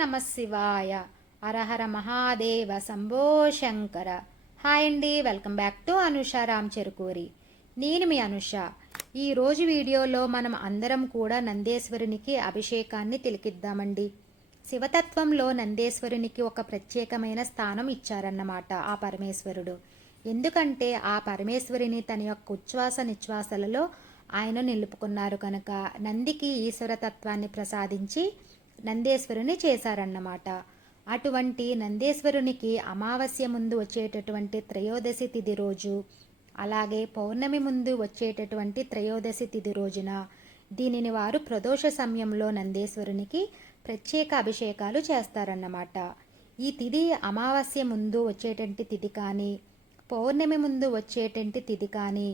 నమ శివాయ. హరహర మహాదేవ శంభో శంకర. హాయ్ అండి, welcome back to Anusha Ram Cherukuri. నేను మీ అనుష. ఈరోజు వీడియోలో మనం అందరం కూడా నందేశ్వరునికి అభిషేకాన్ని తిలకిద్దామండి. శివతత్వంలో నందేశ్వరునికి ఒక ప్రత్యేకమైన స్థానం ఇచ్చారన్నమాట ఆ పరమేశ్వరుడు. ఎందుకంటే ఆ పరమేశ్వరిని తన యొక్క ఉచ్ఛ్వాస నిశ్వాసలలో ఆయన నిలుపుకున్నారు కనుక నందికి ఈశ్వరతత్వాన్ని ప్రసాదించి నందేశ్వరుని చేశారన్నమాట. అటువంటి నందేశ్వరునికి అమావాస్య ముందు వచ్చేటటువంటి త్రయోదశి తిథి రోజు, అలాగే పౌర్ణమి ముందు వచ్చేటటువంటి త్రయోదశి తిథి రోజున దీనిని వారు ప్రదోష సమయంలో నందేశ్వరునికి ప్రత్యేక అభిషేకాలు చేస్తారన్నమాట. ఈ తిథి అమావాస్య ముందు వచ్చేటటువంటి తిథి కానీ, పౌర్ణమి ముందు వచ్చేటటువంటి తిథి కానీ,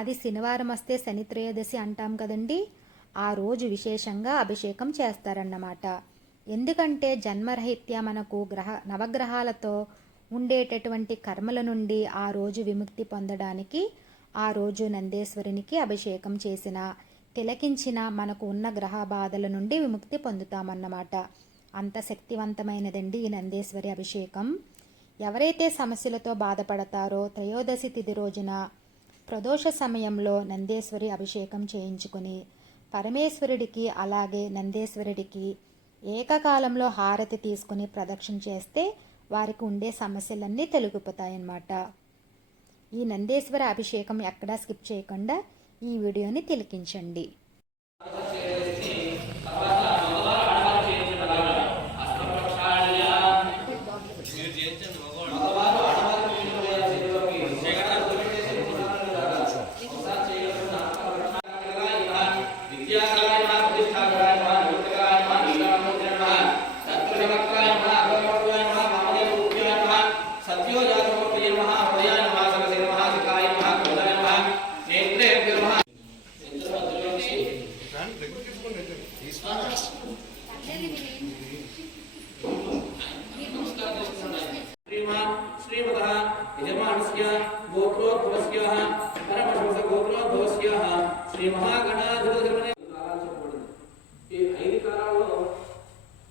అది శనివారం వస్తే శని త్రయోదశి అంటాం కదండి, ఆ రోజు విశేషంగా అభిషేకం చేస్తారన్నమాట. ఎందుకంటే జన్మరహిత్య మనకు నవగ్రహాలతో ఉండేటటువంటి కర్మల నుండి ఆ రోజు విముక్తి పొందడానికి ఆ రోజు నందేశ్వరునికి అభిషేకం చేసిన, తిలకించిన మనకు ఉన్న గ్రహ బాధల నుండి విముక్తి పొందుతామన్నమాట. అంత శక్తివంతమైనదండి ఈ నందేశ్వరి అభిషేకం. ఎవరైతే సమస్యలతో బాధపడతారో త్రయోదశి తిథి రోజున ప్రదోష సమయంలో నందేశ్వరి అభిషేకం చేయించుకుని పరమేశ్వరుడికి అలాగే నందేశ్వరుడికి ఏకకాలంలో హారతి తీసుకుని ప్రదక్షిణ చేస్తే వారికి ఉండే సమస్యలన్నీ తొలగిపోతాయన్నమాట. ఈ నందేశ్వర అభిషేకం ఎక్కడా స్కిప్ చేయకుండా ఈ వీడియోని తిలకించండి. ఈ 5 కాలాల్లో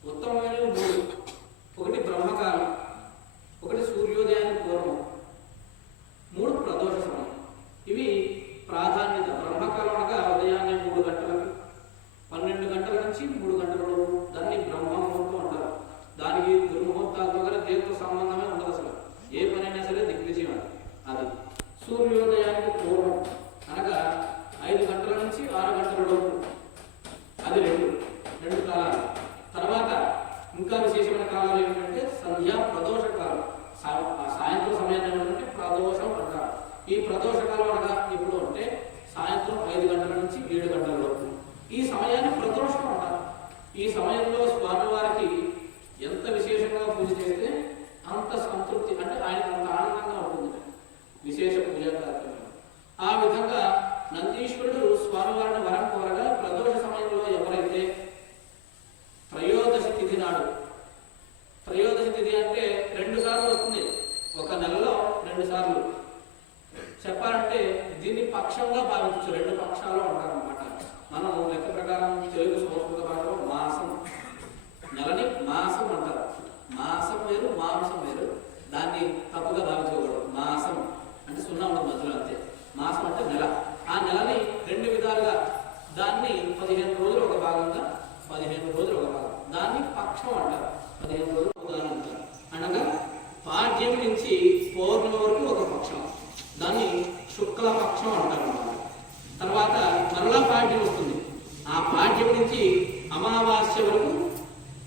ఉత్తమమైన 3. ఒకటి బ్రహ్మకాలం, ఒకటి సూర్యోదయానికి పూర్వం, 3 ప్రదోష సమయం. ఇవి ప్రాధాన్యత. బ్రహ్మకాలం అనగా ఉదయాన్నే 3 గంటలకి 12 గంటల నుంచి 3 గంటల లోపు దాన్ని బ్రహ్మముహూర్తం అంటారు. దానికి దుర్ముహూర్తాలతో కానీ దేనితో సంబంధమే ఉండదు. అసలు ఏ పనైనా సరే దిగ్విజయం అది. సూర్యోదయానికి పూర్వం అనగా 5 గంటల నుంచి 6 గంటల లోపు, అది 2 కాలాలు. తర్వాత ఇంకా విశేషమైన కాలాలు ఏమిటంటే సంధ్యా ప్రదోష కాలం. సాయంత్రం సమయాన్ని ఏమంటే ప్రదోషం అంటారు. ఈ ప్రదోష కాలం అనగా ఎప్పుడు అంటే సాయంత్రం 5 గంటల నుంచి 7 గంటల లోపు. ఈ సమయాన్ని ప్రదోషం అంటారు. ఈ సమయంలో స్వామివారికి ఎంత విశేషంగా పూజ చేస్తే అంత సంతృప్తి, అంటే ఆయనకు అంత ఆనందంగా ఉంటుంది. విశేష పూజా కార్యక్రమం. ఆ విధంగా నందీశ్వరుడు స్వామివారిని వరం కోరగా ప్రదోష సమయంలో ఎవరైతే త్రయోదశి తిథి నాడు, త్రయోదశి తిథి అంటే 2 సార్లు వస్తుంది, ఒక నెలలో 2 సార్లు చెప్పాలంటే దీన్ని పక్షంగా భావించవచ్చు. 2 పక్షాలు అంటారు అన్నమాట. మనం లెక్క ప్రకారం తెలుగు సంస్కృత భాషలో మాసం, నెలని మాసం అంటారు. మాసం వేరు, మాంసం వేరు. దాన్ని తప్పుగా భావించకూడదు. మాసం అంటే 0 ఉండదు మధ్యలో, అంతే. మాసం అంటే నెల. ఆ నెలని 2 విధాలుగా, దాన్ని 15 రోజులు ఒక భాగంగా, 15 రోజులు ఒక భాగం, దాన్ని పక్షం అంటారు. 15 రోజులు ఉదాహరణ అంటారు. అనగా పాడ్యం నుంచి పౌర్ణమి వరకు ఒక పక్షం, దాన్ని శుక్ల పక్షం అంటారు అన్నమాట. తర్వాత మరలా పాడ్యం వస్తుంది. ఆ పాడ్యం నుంచి అమావాస్య వరకు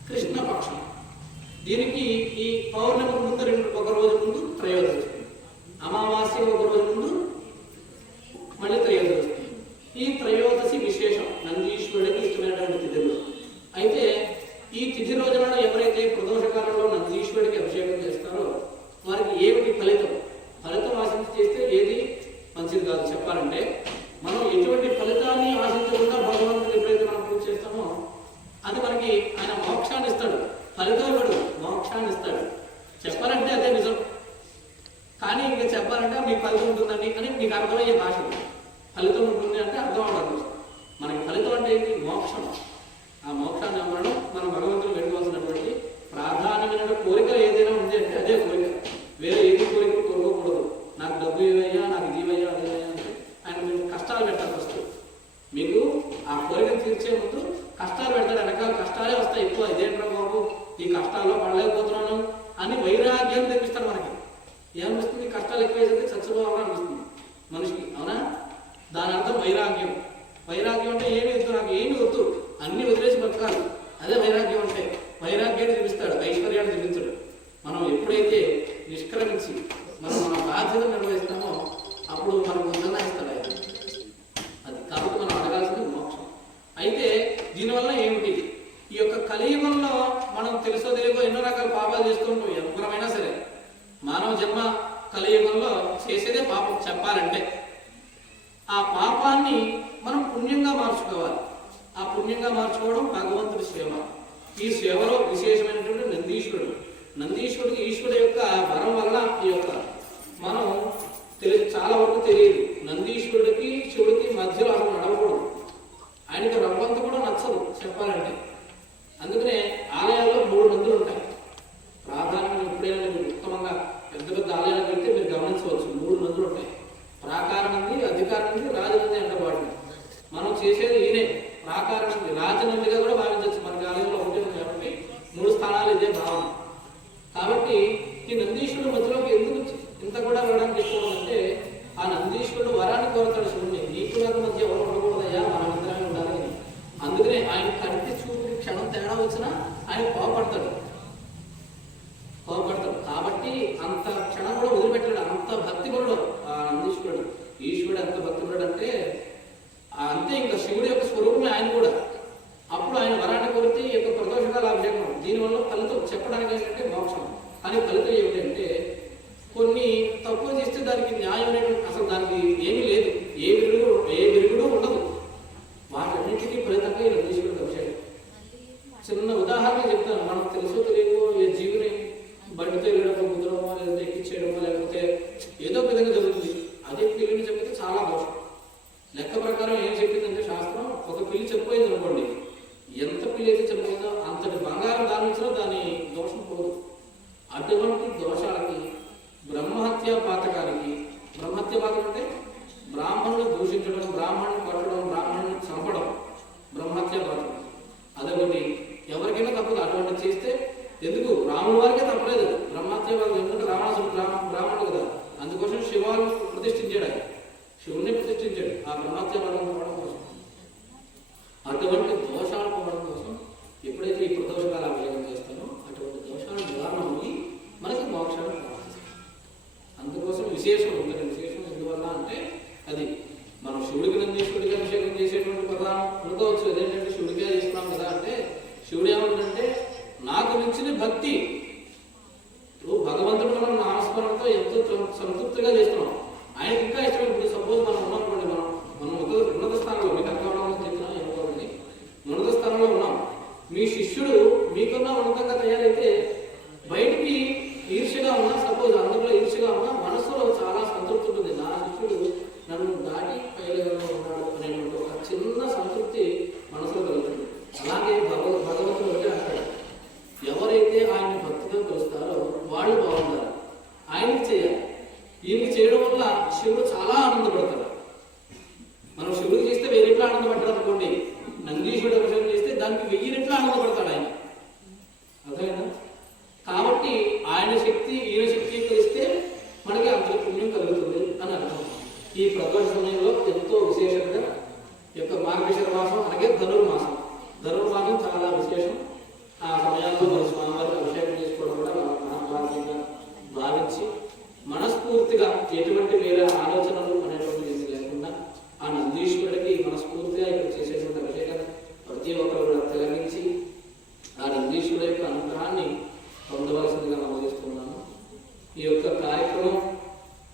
కృష్ణపక్షం. దీనికి ఈ పౌర్ణమికి ముందు ఒక రోజు ముందు త్రయోదశి వస్తుంది, అమావాస్య ఒక రోజు ముందు మళ్ళీ త్రయోదశి వస్తుంది. ఈ త్రయోదశి విశేషం నందీశ్వరుడికి ఇష్టమైనటువంటి తిథులు. అయితే ఈ తిథి రోజులలో ఎవరైతే ప్రదోష కాలంలో నందీశ్వరుడికి అభిషేకం చేస్తారో వారికి ఏమిటి ఫలితం ఆశించి చేస్తే ఏది మంచిది కాదు. చెప్పాలంటే మనం ఎటువంటి ఫలితాన్ని ఆశించకుండా భగవంతుడికి ఎప్పుడైతే మనం పూజ చేస్తామో అది మనకి ఆయన మోక్షాన్ని ఇస్తాడు. ఫలితం ఇవ్వడు, మోక్షాన్ని ఇస్తాడు. చెప్పాలంటే అదే నిజం. కానీ ఇంకా చెప్పాలంటే మీకు ఫలితం ఉంటుందండి అని మీకు అర్థమయ్యే భాష. ఫలితం ఉంటుంది అంటే అర్థం అవ్వదు. మనకి ఫలితం అంటే ఏంటి? మోక్షం. ఆ మోక్షాన్ని అవ్వడం మనం భగవంతుడు వెళ్ళవలసినటువంటి ఈ కష్టాల్లో పడలేకపోతున్నాను అని వైరాగ్యాన్ని తెప్పిస్తాడు మనకి. ఏమనిపిస్తుంది? కష్టాలు ఎక్కువైతే చచ్చిపోవాలని అనిపిస్తుంది మనిషికి, అవునా? దాని అర్థం వైరాగ్యం. వైరాగ్యం అంటే ఏమి వద్దు, నాకు ఏమి వద్దు, అన్ని వదిలేసి బతకాలి, అదే వైరాగ్యం అంటే. వైరాగ్యాన్ని చూపిస్తాడు, ఐశ్వర్యాన్ని చూపించడు. మనం ఎప్పుడైతే నిష్క్రమించి మనం మన బాధ్యత నిర్వహిస్తామో అప్పుడు మనకు ముందన్నా ఇస్తాడు ఆయన. అది కాబట్టి మనం అడగాల్సింది మోక్షం. అయితే దీనివల్ల ఏమిటి? ఈ యొక్క కలియుగంలో మనం తెలుసో తెలియకో ఎన్నో రకాల పాపాలు చేస్తుంటాం. ఎవరైనా సరే మానవ జన్మ కలియుగంలో చేసేదే పాపం చెప్పాలంటే. ఆ పాపాన్ని మనం పుణ్యంగా మార్చుకోవాలి. ఆ పుణ్యంగా మార్చుకోవడం భగవంతుడి సేవ. ఈ సేవలో విశేషమైనటువంటి నందీశ్వరుడు. నందీశ్వరుడికి ఈశ్వరుడు యొక్క వరం వలన ఈ యొక్క మనం చాలా వరకు తెలియదు. నందీశ్వరుడికి శివుడికి మధ్యలో అసలు నడవకూడదు. ఆయనకి రంగంతా కూడా నచ్చదు చెప్పాలంటే. అందుకనే ఆలయాల్లో 3 నందులు ఉంటాయి. ప్రాధాన్యంగా ఎప్పుడైనా మీరు ఉత్తమంగా పెద్ద పెద్ద ఆలయాలకు వెళ్తే మీరు గమనించవచ్చు, 3 నందులు ఉంటాయి. ప్రాకార నంది, అధికార నంది, రాజనంది అంటే వాటిని మనం చేసేది ఈయనే. ప్రాకార నంది రాజనందిగా కూడా భావించవచ్చు. మనకి ఆలయంలో ఒకటే ఉంది కాబట్టి 3 స్థానాలు ఇదే భావన. కాబట్టి ఈ నందీశ్వరుడు మధ్యలోకి ఎందుకు ఇంత కూడా వెళ్ళడానికి చెప్పుకోవాలంటే, ఆ నందీశ్వరుడు వరాన్ని కోరుతాడు శివుడిని. నీకు నాకు మధ్య ఎవరు ఉండకూడదయ్యా, మనం ఇద్దరమే ఉండాలి. అందుకనే ఆయన కంటి చూపుకి క్షణం తేడా వచ్చినా ఆయన కోపడతాడు. కాబట్టి అంత క్షణం కూడా వదిలిపెట్టాడు. అంత భక్తిపరుడు ఆ నందీశ్వరుడు. ఈశ్వరుడు ఎంత భక్తిపరుడు అంటే అంతే, ఇంకా శివుడి యొక్క స్వరూపమే ఆయన కూడా. అప్పుడు ఆయన వరాన్ని కోరితే ఈ యొక్క ప్రదోషకాల అభిషేకం. దీనివల్ల ఫలితం చెప్పడానికి ఏంటంటే మోక్షం. కానీ ఫలితం ఏమిటంటే కొన్ని తప్పులు చేస్తే దానికి న్యాయం అనేటువంటి అసలు దానికి ఏమీ లేదు, ఏ విరుగుడు ఉండదు. వాటన్నిటికీ ఫలితంగా ఈ నందీశ్వరుడు అభిషేకం. చిన్న ఉదాహరణ చెప్తాను. మనకు తెలుసో తెలియదు ఏ జీవిని బండితో వెళ్ళడమో, కుదరమో, లేకపోతే ఎక్కించేయడమో, లేకపోతే ఏదో విధంగా జరుగుతుంది. అదే పిల్లిని చెప్తే చాలా దోషం. లెక్క ప్రకారం ఏం చెప్పిందంటే శాస్త్రం, ఒక పిల్లి చనిపోయింది అనుకోండి, ఎంత పిల్లి అయితే చనిపోయిందో అంతటి బంగారం దానించినా దాని దోషం పోదు. అటువంటి దోషాలకి బ్రహ్మహత్యా పాతకానికి, బ్రహ్మహత్య పాతకం అంటే బ్రాహ్మణుడు దూషించడం, బ్రాహ్మణుని కొట్టడం, బ్రాహ్మణుని చంపడం బ్రహ్మహత్యా పాతకం. అదొకటి ఎవరికైనా తప్పదు. అటువంటి చేస్తే ఎందుకు రాముల వారికే తప్పలేదు బ్రహ్మహత్యా పాతకం. ఎందుకంటే రావణాసుడు బ్రాహ్మణుడు కదా, అందుకోసం శివాలను ప్రతిష్ఠించాడు. ఆయన శివుణ్ణి ప్రతిష్ఠించాడు ఆ బ్రహ్మహత్యా పాతకం పోవడం కోసం. అటువంటి దోషాలు పోవడం కోసం ఎప్పుడైతే ఈ ప్రదోషకాల అభిషేకం చేస్తామో అటువంటి దోషాల నివారణ ఉంది, మనకి మోక్షాన్ని ప్రాప్తిస్తాం. అందుకోసం విశేషం ఉంటుంది. విశేషం ఎందువల్ల అంటే అది మనం శివుడికి నందీశ్వరుడికి అభిషేకం చేసేటువంటి ప్రధానం అనుకోవచ్చు. అదేంటంటే శివుడికే చేస్తున్నాం కదా అంటే, శివుడు ఏమంటుందంటే నాకు మించిన భక్తి. ఇప్పుడు భగవంతుడు మనం నామస్మరణతో ఎంతో సంతృప్తిగా చేస్తున్నాం. ఆయనకి ఇంకా ఇష్టం. ఇప్పుడు సపోజ్ మనం ఉన్నామనుకోండి, మనం ఉన్నత స్థానంలో, మీకు అర్థం చెప్తున్నాం ఏమనుకోండి, ఉన్నత స్థానంలో ఉన్నాం. మీ శిష్యుడు మీకన్నా ఉన్నతంగా తయారైతే బయటికి ఈర్ష్యగా ఉన్నా, సపోజ్ అందులో ఈర్ష్యగా ఉన్నా, మనసులో చాలా సంతృప్తి ఉంటుంది. నా శిష్యుడు నన్ను దాటి పై లెవెల్లో ఉన్నాడు అనేటువంటి ఒక చిన్న సంతృప్తి మనసులో కలుగుతుంది. అలాగే భగవంతుడు ఒకటే అంటాడు, ఎవరైతే ఆయన భక్తిగా కలుస్తారో వాళ్ళు బాగుంటారు. ఆయనకి చేయాలి. ఈయనకి చేయడం వల్ల శివుడు చాలా ఆనందపడతాడు. మనం శివుడికి చేస్తే 1000 రెట్లు ఆనందపడ్డాడు అనుకోండి, నందీశ్వరుడు అభిషేకం చేస్తే దానికి 1000 రెట్లు ఆనందపడతాడు ఆయన. అర్థమైనా? కాబట్టి ఆయన శక్తి ఈయన శక్తి కలిస్తే మనకి అంత పుణ్యం కలుగుతుంది అని అర్థం. ఈ ప్రదోష సమయంలో ఎంతో విశేషంగా యొక్క మార్గశిర మాసం, అలాగే ధనుర్మాసం. ధనుర్మాసం చాలా విశేషం. ఆ సమయాల్లో మన స్వామివారికి అభిషేకం చేసుకోవడం కూడా మహాభాగ్యంగా భావించి మనస్ఫూర్తిగా ఎటువంటి వేరే ఆలోచనలు అనేటువంటిది లేకుండా ఆ నందీశ్వరుడికి మనస్ఫూర్తిగా ఇక్కడ చేసేటువంటి అభిషేకాన్ని ప్రతి ఒక్కరు కూడా తిలకించి ఆ నందీశ్వరుడు యొక్క అనుగ్రహాన్ని పొందవలసిందిగా నమోదిస్తున్నాను. ఈ యొక్క కార్యక్రమం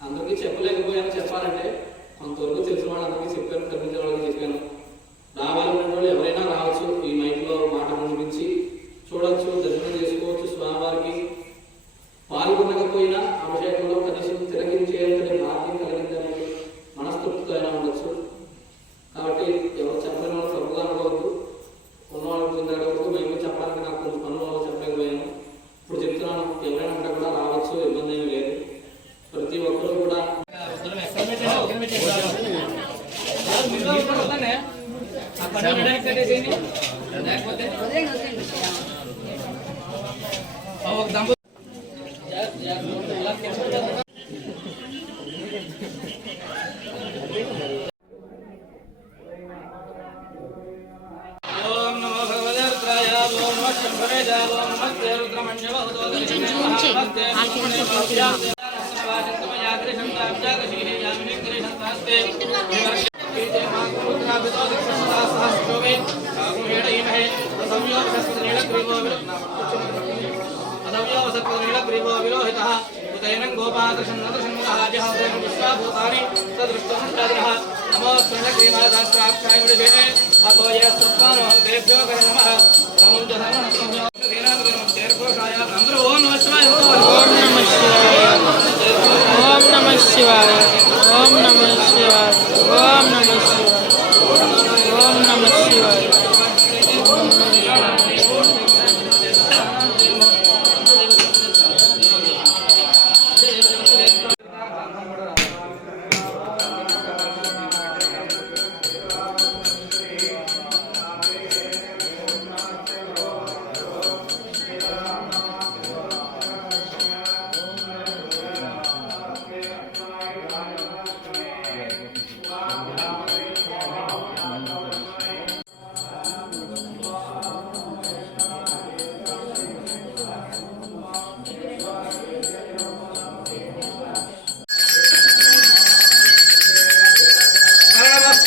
అందరికీ చెప్పలేకపోయాను. చెప్పాలంటే కొంతవరకు తెలిసిన వాళ్ళందరికీ చెప్పాను, కనిపించిన వాళ్ళకి చెప్పాను. రావాలనే వాళ్ళు ఎవరైనా రావచ్చు. ఈ మైక్లో మాట వినిపించి చూడవచ్చు, దర్శనం చేసుకోవచ్చు. స్వామివారికి పాల్గొనకపోయినా అభిషేకంలో కనీసం తిలకించేంతటి భాగ్యం కలిగిందని మనస్తృప్తితో అయినా ఉండొచ్చు. కాబట్టి ఎవరు చెప్పలేని వాళ్ళు తప్పుగా అనుకోవద్దు. ఉన్నవాళ్ళకి అడగవద్దు. మేము చెప్పడానికి నాకు కొంచెం పనుల వల్ల చెప్పలేకపోయాను. ఇప్పుడు చెప్తున్నాను, ఎవరైనా ఉంటే కూడా రావచ్చు, ఇబ్బంది ఏమీ లేదు. ప్రతి ఒక్కరూ కూడా ఒక దంపు ఓం నమో భగవతే రుద్రాయ ఓం నమః శంభవే ఓం నమస్తే రుద్రమణ్యవ ఉదయనం గోపాకృష్ణాభూతాని సదృష్టంద్రః నమో ప్రణగ్రీమాదాక్షాక్షాయుడే అతోయేభ్యో కర నమః నమో జనమోషాయ అందరూ ఓం నమః శివాయ ఓం నమః శివాయ ఓం నమః శివాయ ఓం నమః శివాయ ఓం నమః శివాయ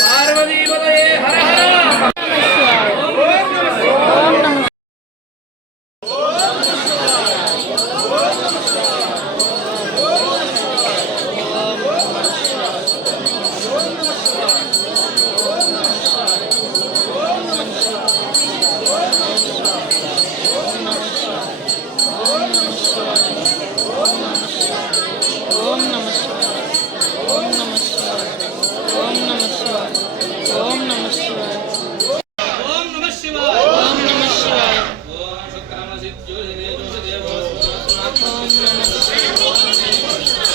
పార్వతీపతయే హర హర ఓం నమః శివాయ ఓం నమః శివాయ ఓం నమః శివాయ ఓం నమః శివాయ ఓం నమః శివాయ ఓం నమః శివాయ ఓం శుక్రమ సిద్ధ్యోదేవో దేవో ఓం నమః ఓం నమః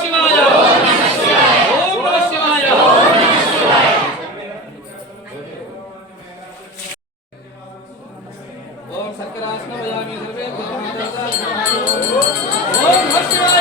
శివాయ ఓం నమః శివాయ ఓం సత్యరాష్ట్రమయామి సర్వే ఓం నమః శివాయ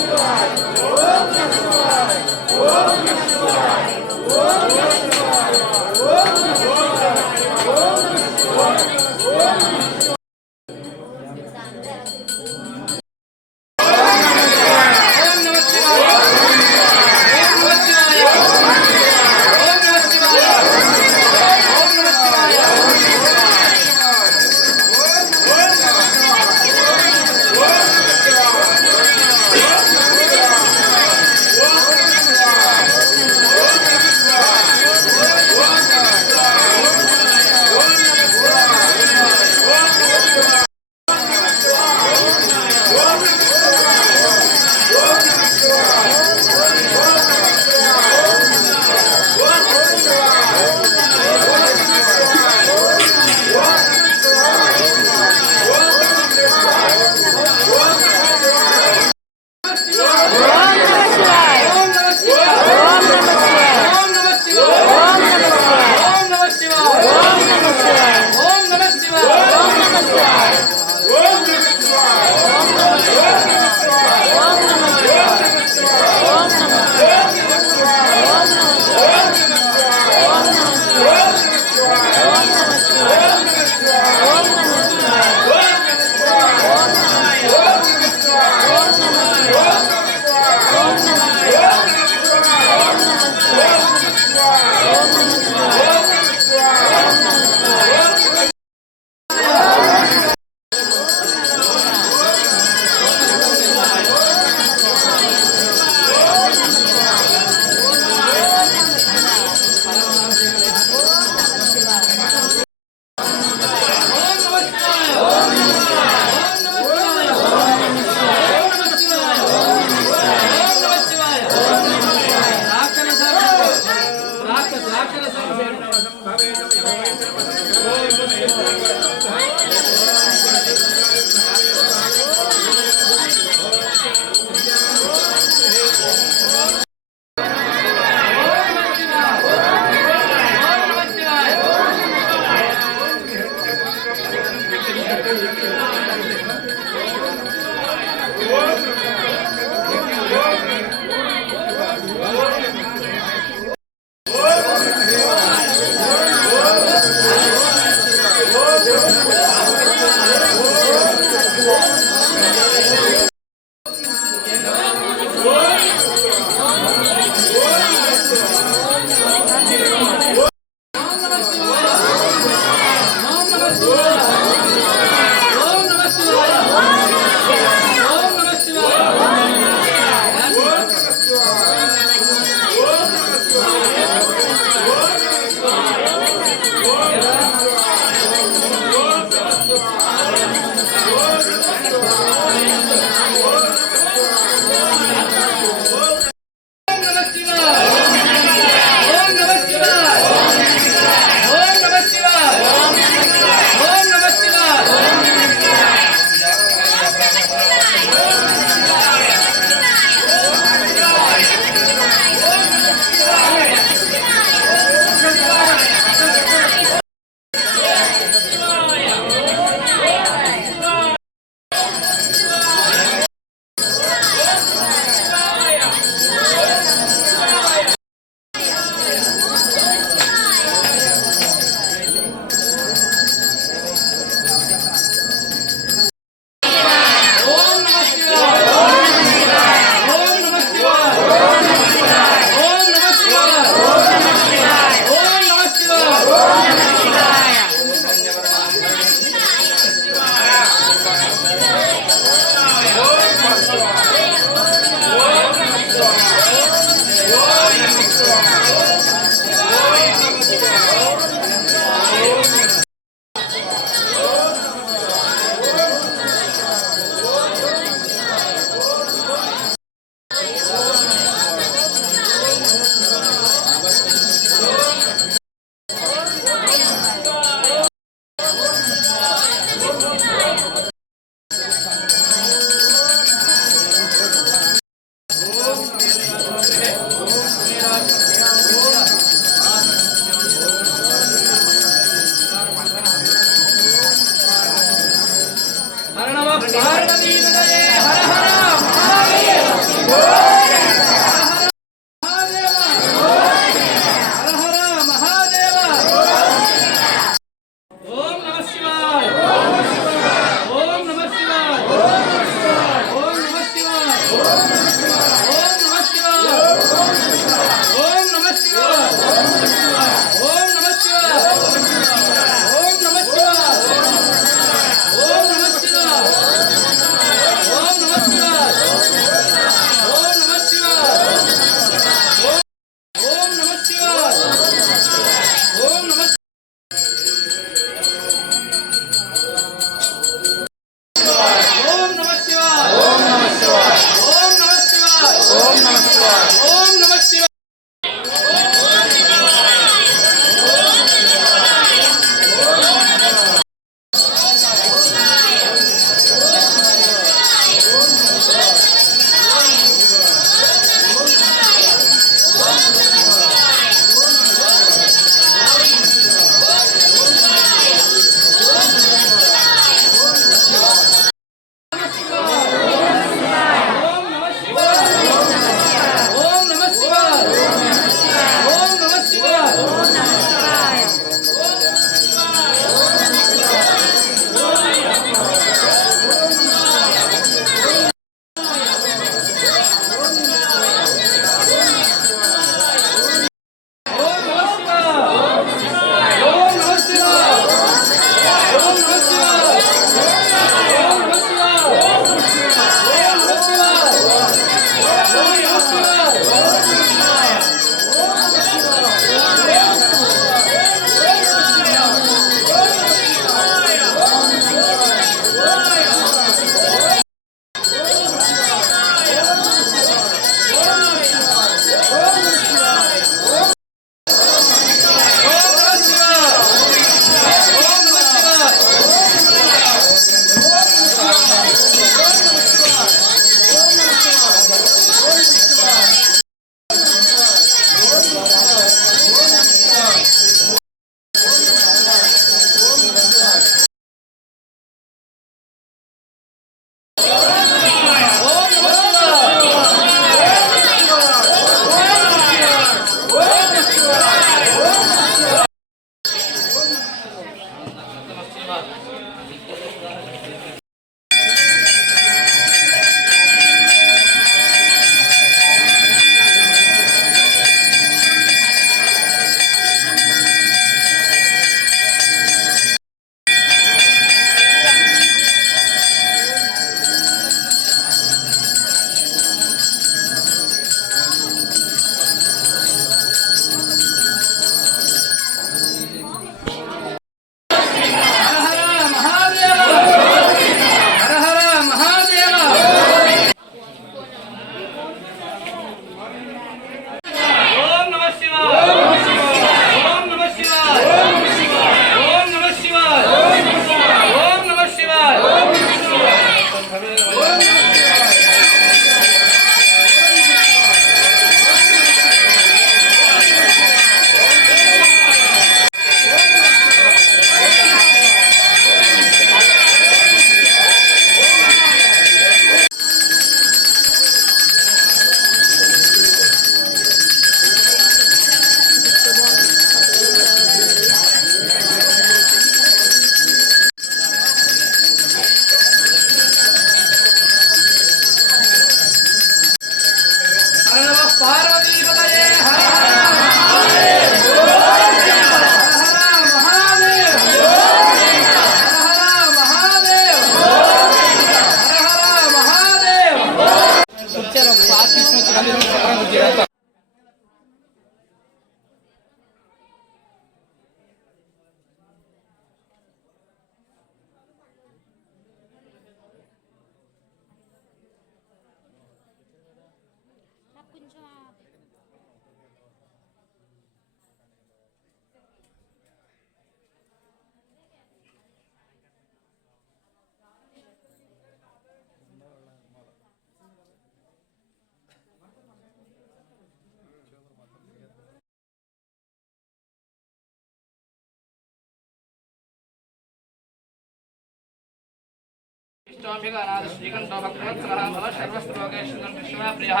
श्रीकंठो भक्तवत्सलः सर्वस्त्रोगेश्वरं कृष्णप्रियः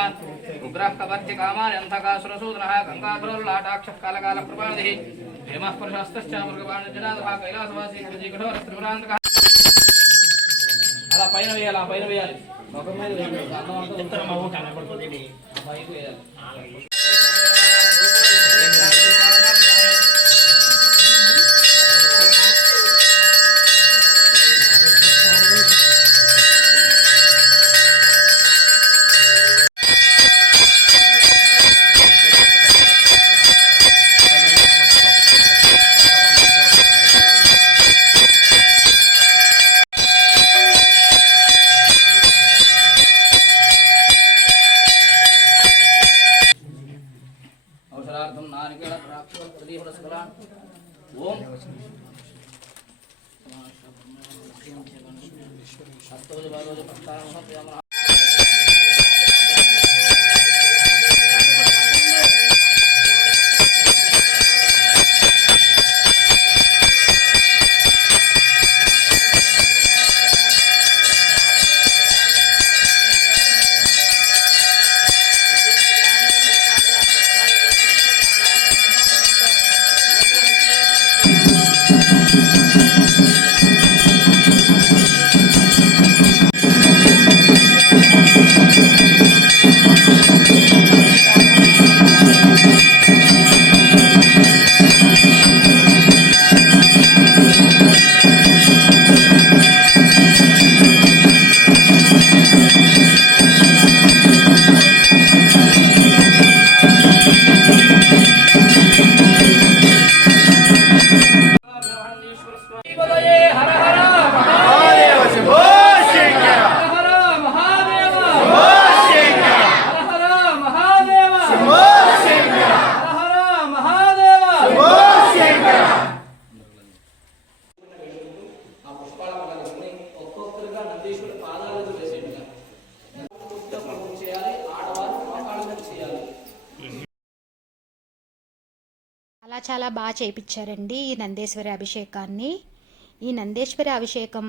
उग्रः कवर्ति कामान् अंधकासुरसूदनः गंगाधरोल्लाटाक्षः कालकालप्रपादिः हेमः पुरुषस्तश्च मृगवाणिजनादः कैलासवासी कठोरस्त्रिपुरान्तकः అలా పైన వేయాలి ఆ పైన వేయాలి ఒక మీద వేయాలి పైకి వేయాలి అవసరార్థం నారికేళ ద్రాక్ష ఓం చాలా బాగా చేయించారండి ఈ నందేశ్వరి అభిషేకాన్ని. ఈ నందేశ్వరి అభిషేకం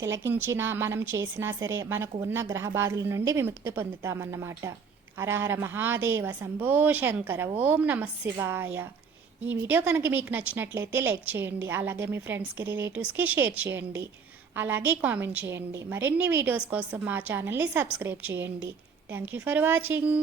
తిలకించిన మనం చేసినా సరే మనకు ఉన్న గ్రహ బాధల నుండి విముక్తి పొందుతామన్నమాట. హరహర మహాదేవ శంభో శంకర ఓం నమ శివాయ. ఈ వీడియో కనుక మీకు నచ్చినట్లయితే లైక్ చేయండి, అలాగే మీ ఫ్రెండ్స్కి రిలేటివ్స్కి షేర్ చేయండి, అలాగే కామెంట్ చేయండి. మరిన్ని వీడియోస్ కోసం మా ఛానల్ని సబ్స్క్రైబ్ చేయండి. Thank you for watching.